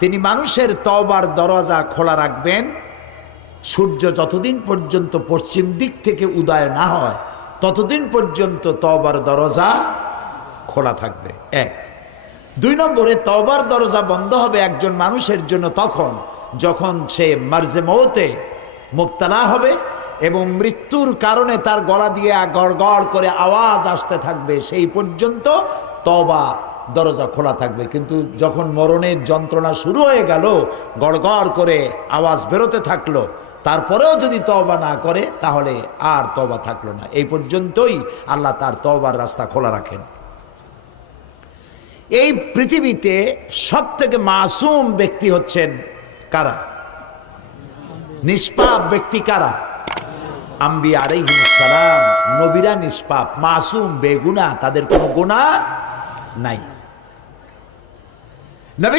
তিনি মানুষের তওবার দরজা খোলা রাখবেন সূর্য যতদিন পর্যন্ত পশ্চিম দিক থেকে উদয় না হয় ততদিন পর্যন্ত তওবার দরজা খোলা থাকবে। এক। দুই নম্বরে তওবার দরজা বন্ধ হবে একজন মানুষের জন্য তখন যখন সে মার্জে মওতে মুবতালা হবে এবং মৃত্যুর কারণে তার গলা দিয়ে গড়গড় করে আওয়াজ আসতে থাকবে, সেই পর্যন্ত তওবা দরজা খোলা থাকবে। কিন্তু যখন মরণের যন্ত্রণা শুরু হয়ে গেল, গড়গড় করে আওয়াজ বেরোতে থাকলো, তারপরেও যদি তওবা না করে তাহলে আর তওবা থাকলো না। এই পর্যন্তই আল্লাহ তার তওবার রাস্তা খোলা রাখেন। এই পৃথিবীতে সব থেকে মাসুম ব্যক্তি হচ্ছেন কারা? নিষ্পাপ ব্যক্তি কারা? আম্বিয়া আলাইহিস সালাম। নবীরা নিষ্পাপ, মাসুম, বেগুনাহ, তাদের কোনো গুনাহ নাই। নবী